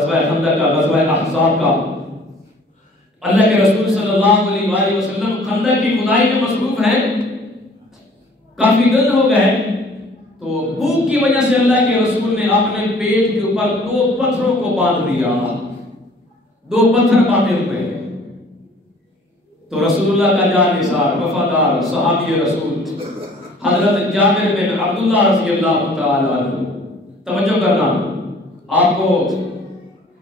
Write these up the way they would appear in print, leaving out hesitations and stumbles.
غزوہ خندق کا، غزوہ احزاب کا۔ اللہ کے رسول صلی اللہ علیہ وآلہ وسلم خندق کی کھدائی میں مصروف ہیں، کافی دن ہو گئے، تو بھوک کی وجہ سے اللہ کے رسول نے اپنے پیٹ کے اوپر 2 پتھروں کو باندھ دیا، 2 پتھر باندھے ہوئے ہیں۔ تو رسول اللہ کا جانثار وفادار صحابی رسول حضرت جابر بن عبداللہ رضی اللہ تعالی عنہ، توجہ کرنا، آپ کو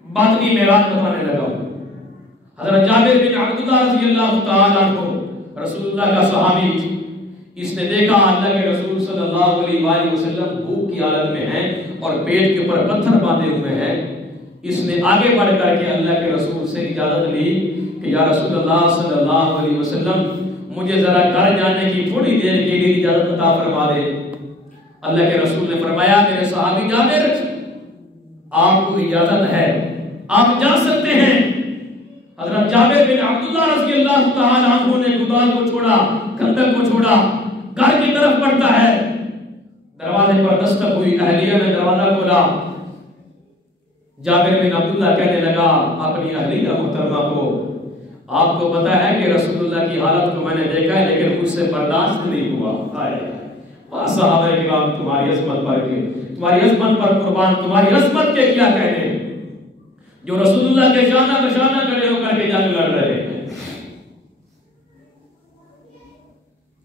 باطنی معراج بتانے لگا ہوں۔ حضرت جابر بن عبداللہ رضی اللہ تعالی عنہ رسول اللہ کا صحابی، اس نے دیکھا اللہ کے رسول صلی اللہ علیہ وآلہ وسلم بھوک کی حالت میں ہیں اور پیٹ کے اوپر پتھر باندھے ہوئے ہیں۔ اس نے آگے بڑھ کر کے اللہ کے رسول سے اجازت لی کہ یا رسول اللہ صلی اللہ علیہ وسلم مجھے ذرا گھر جانے کی تھوڑی دیر کے لیے اجازت عطا فرما دے۔ اللہ کے رسول نے فرمایا میرے صحابی جابر، آپ کو اجازت ہے، آپ جا سکتے ہیں۔ حضرت جابر بن عبداللہ رضی اللہ تعالی عنہ نے خدا کو چھوڑا، خندق کو چھوڑا، گھر کی طرف بڑھتا ہے۔ دروازے پر دستک ہوئی، اہلیہ نے دروازہ کھولا۔ جابر بن عبداللہ کہنے لگا اپنی اہلیہ محترمہ کو، آپ کو پتا ہے کہ رسول اللہ کی حالت کو میں نے دیکھا ہے لیکن مجھ سے برداشت نہیں ہوا۔ صحابہ کرام تمہاری عظمت پر کے، تمہاری عظمت پر قربان، تمہاری عظمت کے کیا کہنے جو رسول اللہ کے شانہ بشانہ کھڑے ہو کر کے جنگ لڑ رہے ہیں۔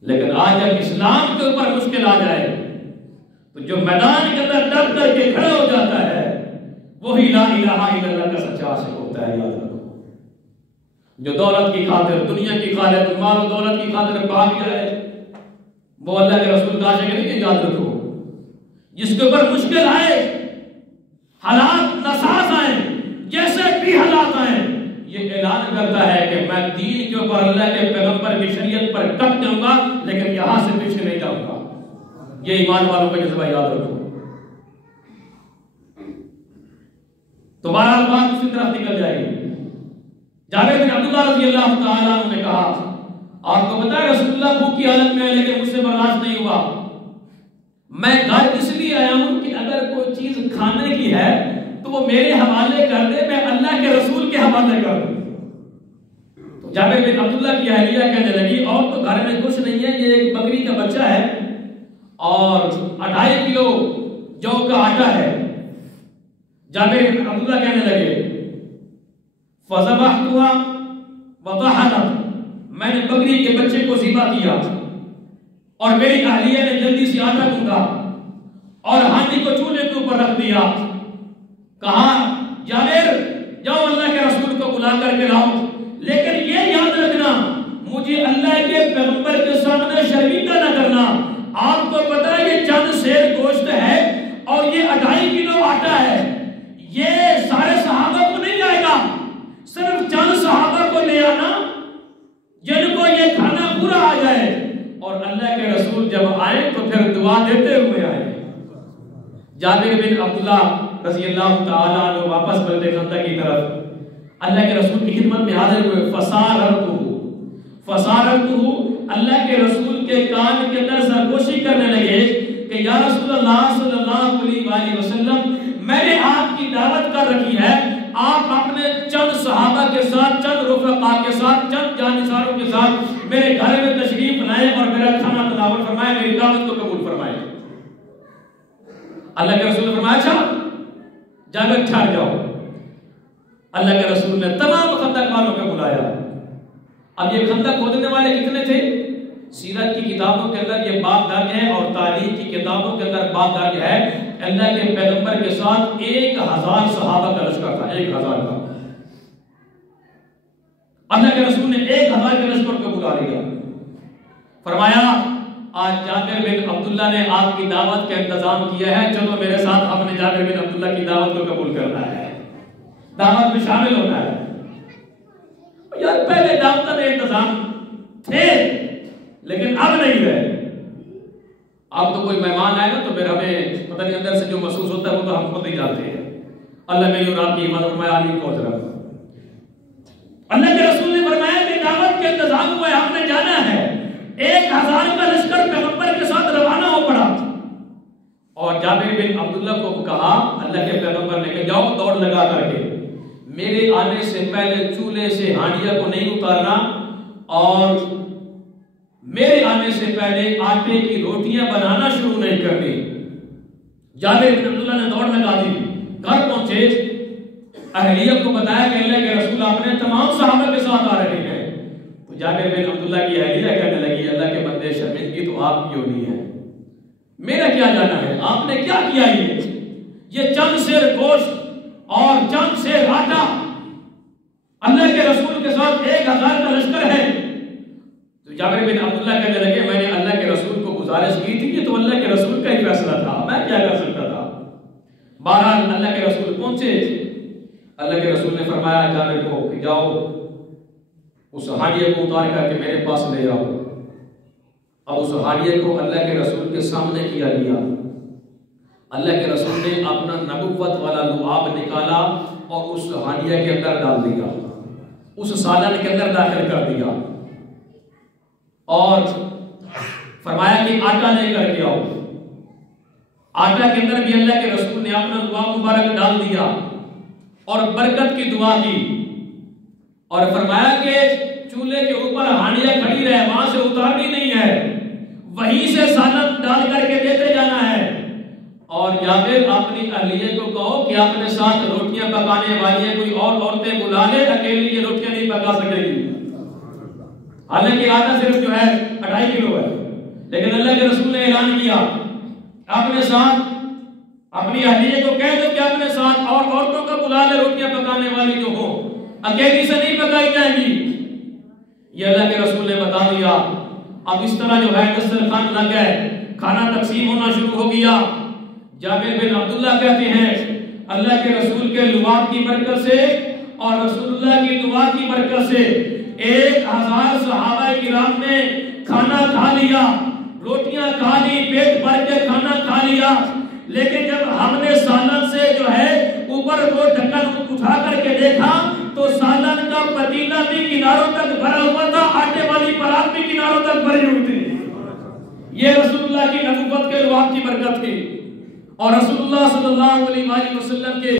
لیکن آج جب اسلام کے اوپر مشکل آ جائے تو جو میدان کے اندر ڈٹ کر کے کھڑا ہو جاتا ہے وہی لا الہ الا اللہ کا سچا عاشق ہوتا ہے۔ یاد رکھو، جو دولت کی خاطر، دنیا کی خاطر، مال و دولت کی خاطر بھاگ جائے وہ اللہ کے رسول کا عاشق نہیں ہے۔ یاد رکھو، جس کے اوپر مشکل آئے، حالات ناساز آئے، جیسے بھی حالات آئے، یہ اعلان کرتا ہے کہ میں دین کے اوپر اللہ کے پیغمبر کی شریعت پر ڈٹ جاؤں گا لیکن یہاں سے پیچھے نہیں جاؤں گا۔ یہ ایمان والوں کا جذبہ یاد رکھو۔ تو بہرحال بات اسی طرف نکل جائے گی۔ جابر بن عبداللہ رضی اللہ تعالیٰ عنہ نے کہا آپ کو پتا ہے رسول اللہ بھوک کی حالت میں ہے لیکن مجھ سے برداشت نہیں ہوا، میں گھر اس لیے آیا ہوں کہ اگر کوئی چیز کھانے کی ہے تو وہ میرے حوالے کر دے، میں اللہ کے رسول کے حوالے کر دوں۔ تو جابر بن عبداللہ کی اہلیہ کہنے لگی اور تو گھر میں کچھ نہیں ہے، یہ ایک بکری کا بچہ ہے اور 2.5 کلو جو کا آٹا ہے۔ جابر بن عبداللہ کہنے لگے فَذَبَحْتُهَا وَطَحَنَتْ، میں نے بکری کے بچے کو ذبح کیا اور میری اہلیہ نے جلدی سے آٹا گوندھا اور ہانڈی کو چولہے کے اوپر رکھ دیا۔ کہا جابر جاؤ اللہ کے رسول کو بلا کر کے لاؤ، لیکن یہ یاد رکھنا مجھے اللہ کے پیغمبر کے سامنے شرمندہ نہ کرنا۔ آپ کو پتا ہے یہ چند سیر گوشت ہے اور یہ 2.5 کلو آٹا ہے، یہ سارے صحابہ کو نہیں جائے گا، صرف چند صحابہ کو لے آنا جن کو یہ کھانا پورا آ جائے، اور اللہ کے رسول جب آئے تو پھر دعا دیتے ہوئے آئے۔ جابر بن عبداللہ رضی اللہ تعالیٰ عنہ واپس بلدے خندق کی طرف اللہ کے رسول کی خدمت میں حاضر ہوئے۔ فسارتہ اللہ کے رسول کے کان کے اندر سرگوشی کرنے لگے کہ یا رسول اللہ صلی اللہ علیہ وآلہ وسلم میں نے آپ کی دعوت کر رکھی ہے، آپ اپنے چند صحابہ کے ساتھ، چند رفقا کے ساتھ، چند جانثاروں کے ساتھ میرے گھر میں تشریف لائیں اور میرا کھانا تناول فرمائیں، میری دعوت کو قبول فرمائیں۔ اللہ کے رسول نے فرمایا اچھا جابر ٹھہر جاؤ۔ اللہ کے رسول نے تمام خندق والوں کو بلایا۔ اب یہ خندق کھودنے والے کتنے تھے؟ سیرت کی کتابوں کے اندر یہ بات درج ہے اور تاریخ کی کتابوں کے اندر بات درج ہے اللہ کے پیغمبر کے ساتھ 1000 صحابہ کا لشکر تھا، 1000 کا۔ اللہ کے رسول نے 1000 کے لشکر کو بلا لیا، فرمایا آج جابر بن عبداللہ نے آپ کی دعوت کا انتظام کیا ہے، چلو میرے ساتھ ہم نے جابر بن عبداللہ کی دعوت کو قبول کرنا ہے، دعوت میں شامل ہونا ہے۔ یار پہلے دعوت کے انتظام تھے لیکن اب نہیں ہے۔ اب تو کوئی مہمان آئے نا تو پھر ہمیں پتہ نہیں اندر سے جو محسوس ہوتا ہے وہ تو ہم خود ہی جانتے ہیں۔ اللہ میری اور آپ کی حفاظت فرمائے، آمین کو طرف۔ اللہ کے رسول نے فرمایا کہ دعوت کے انتظام ہوا ہے، ہم نے جانا ہے۔ 1000 کا لشکر پیغمبر کے ساتھ روانہ ہو پڑا۔ اور جابر بن عبداللہ کو کہا اللہ کے پیغمبر نے کہ جاؤ دوڑ لگا کر کے میرے آنے سے پہلے چولہے سے ہانڈیا کو نہیں اتارنا اور میرے آنے سے پہلے آٹے کی روٹیاں بنانا شروع نہیں کرنی۔ جابر بن عبداللہ نے دوڑ لگا دی، گھر پہنچے، اہلیہ کو بتایا کہ اللہ کے رسول آپ نے تمام صحابہ کے ساتھ آ رہے ہیں۔ تو جابر بن عبداللہ کی اہلیہ کہنے لگی اللہ کے بندے شرمندگی تو آپ کی ہونی ہے، میرا کیا جانا ہے، آپ نے کیا کیا؟ یہ چند سیر گوشت اور چند سیر آٹا، اللہ کے رسول کے ساتھ 1000 کا لشکر ہے۔ تو جابر بن عبداللہ کہنے لگے میں نے اللہ کے رسول کو گزارش کی تھی، یہ تو اللہ کے رسول کا ہی فیصلہ تھا، میں کیا کر سکتا تھا۔ بہرحال اللہ کے رسول پہنچے، اللہ کے رسول نے فرمایا جابر کو کہ جاؤ اس ہانڈیے کو اتار کر کے میرے پاس لے آؤ۔ اب اس ہانڈیے کو اللہ کے رسول کے سامنے کیا گیا، اللہ کے رسول نے اپنا نبوت والا لعاب نکالا اور اس ہانڈیے کے اندر ڈال دیا، اس سالن کے اندر داخل کر دیا اور فرمایا کہ آٹا لے کر کے آؤ۔ آٹا کے اندر بھی اللہ کے رسول نے اپنا لعاب مبارک ڈال دیا اور برکت کی دعا کی اور فرمایا کہ چولہے کے اوپر ہانڈیاں کھڑی رہے، وہاں سے اتارنی نہیں ہے، وہیں سے سالن ڈال کر کے دیتے جانا ہے۔ اور جابر اپنی اہلیہ کو کہو کہ اپنے ساتھ روٹیاں پکانے والی ہیں، کوئی اور عورتیں بلا لے، اکیلی یہ روٹیاں نہیں پکا سکے گی۔ حالانکہ آٹا صرف جو ہے 2.5 کلو ہے، لیکن اللہ کے رسول نے اعلان کیا اپنے ساتھ اپنی اہلیہ کو کہہ دو کہ اپنے ساتھ اور عورتوں کا بلا لے، روٹیاں پکانے والی جو ہو، اکیلی سے نہیں پکائی جائیں گی۔ یہ اللہ کے رسول نے بتا دیا۔ اب اس طرح جو ہے دسترخوان لگ گئے، کھانا تقسیم ہونا شروع ہو گیا۔ جابر بن عبداللہ کہتے ہیں اللہ کے رسول کے لعاب کی برکت سے اور رسول اللہ کی دعا کی برکت سے 1000 صحابہ کرام نے کھانا کھا لیا، روٹیاں کھا لی، پیٹ بھر کے کھانا کھا لیا۔ لیکن جب ہم نے سالن سے جو ہے اوپر وہ ڈھکن اٹھا کر کے دیکھا تو سالن کا پتیلا بھی کناروں تک بھرا ہوا تھا، آٹے والی پرات بھی کناروں تک بھری ہوئی تھی۔ یہ رسول اللہ کی نبوت کے لعاب کی برکت تھی اور رسول اللہ صلی اللہ علیہ وسلم کے